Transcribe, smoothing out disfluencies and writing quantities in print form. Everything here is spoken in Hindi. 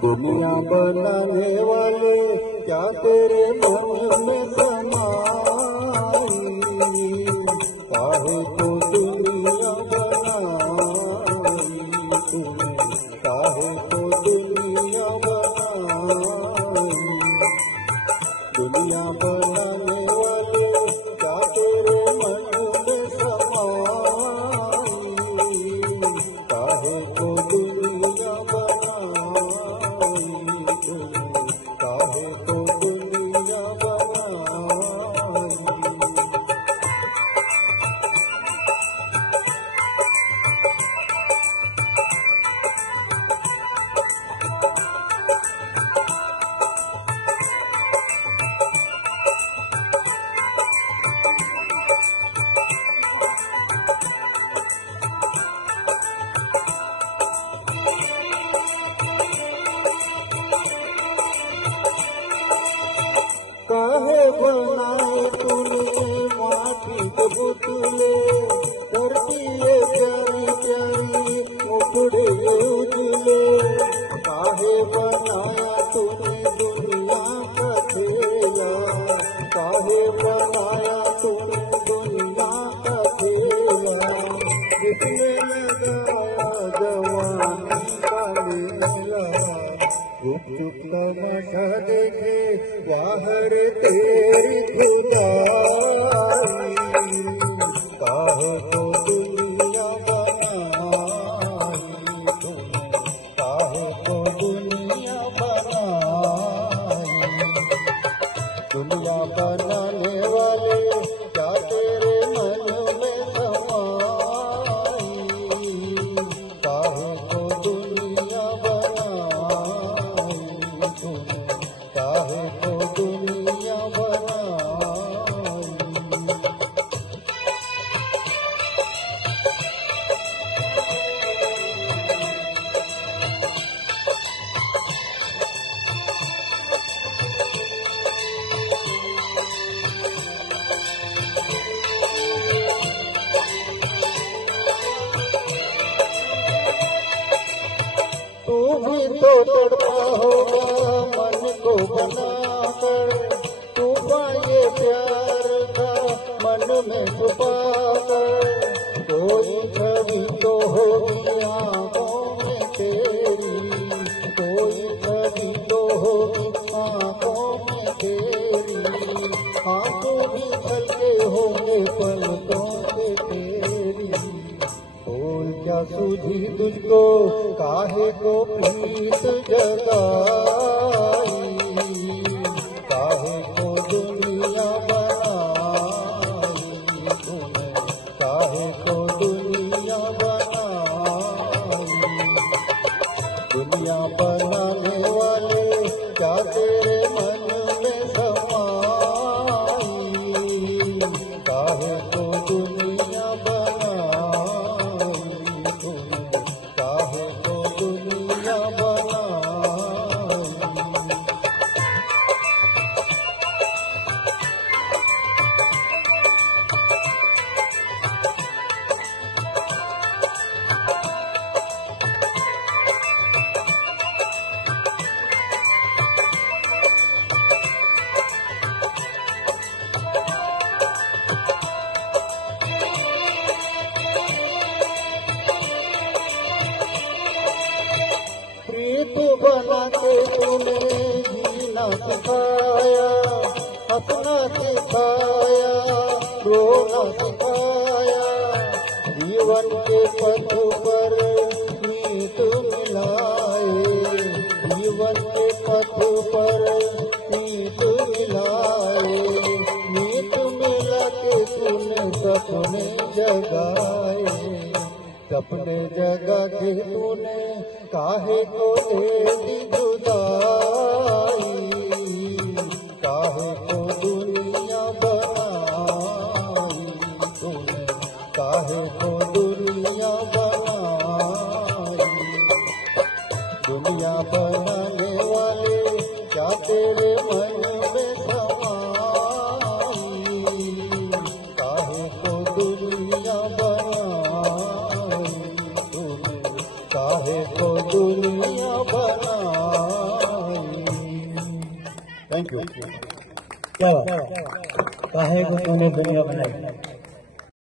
दुनिया बनाने वाले क्या तेरे मन में समाई, काहे को दुनिया बनाई तूने, काहे को दुनिया बनाई। दुनिया बनाने वाले क्या तेरे मन में समाई, काहे को दुनिया बनाई तूने, काहे को दुनिया बनाई। काहे बनाए तूने माटी के पुतले, करती ये प्यारी प्यारी मुखड़े उजले। काहे बनाया तूने दुनिया का खेला, काहे बनाया तूने दुनिया का खेला। जिसने लगाया जवानी का मेला, रुक रुक तमाशा देखे बाहर तेरी खुदाई, काहे को दुनिया बनाई तूने, काहे को दुनिया बनाई। दुनिया बनाने वाले क्या तेरे मन में समाई, काहे को दुनिया बनाई तूने, काहे को दुनिया बनाई। तू भी तो तड़पा होगा मन को बनाकर, तूफान प्यार का मन में छुपाकर। कोई छवि तो होगी आँखों में तेरी, कोई छवि तो होगी आँखों में तेरी। आँखों भी छलके होंगे पलकों से तेरी। बोल क्या सूझी तुझको, काहे को प्रीत जगाई, काहे को दुनिया बनाई तूने, काहे को दुनिया बनाई। दुनिया बनाने वाले क्या तेरे मन में समाई, काहे को दुनिया बनाई तूने, काहे को दुनिया बनाई। प्रीत बना के तूने जीना सिखाया, हंसना सिखाया, रोना सिखाया। जीवन के पथ पर मीत मिलाए, जीवन के पथ पर मीत मिलाए। मीत मिला के तूने सपने जगाए, सपने जगा के तूने काहे को दे दी जुदाई, काहे को दुनिया बनाई तूने, काहे को दुनिया बनाई। दुनिया बनाने वाले क्या तेरे मन में समाई, काहे को दुनिया बनाई तूने, काहे को दुनिया बना। Thank you. क्या बात, काहे को तूने दुनिया बनाई।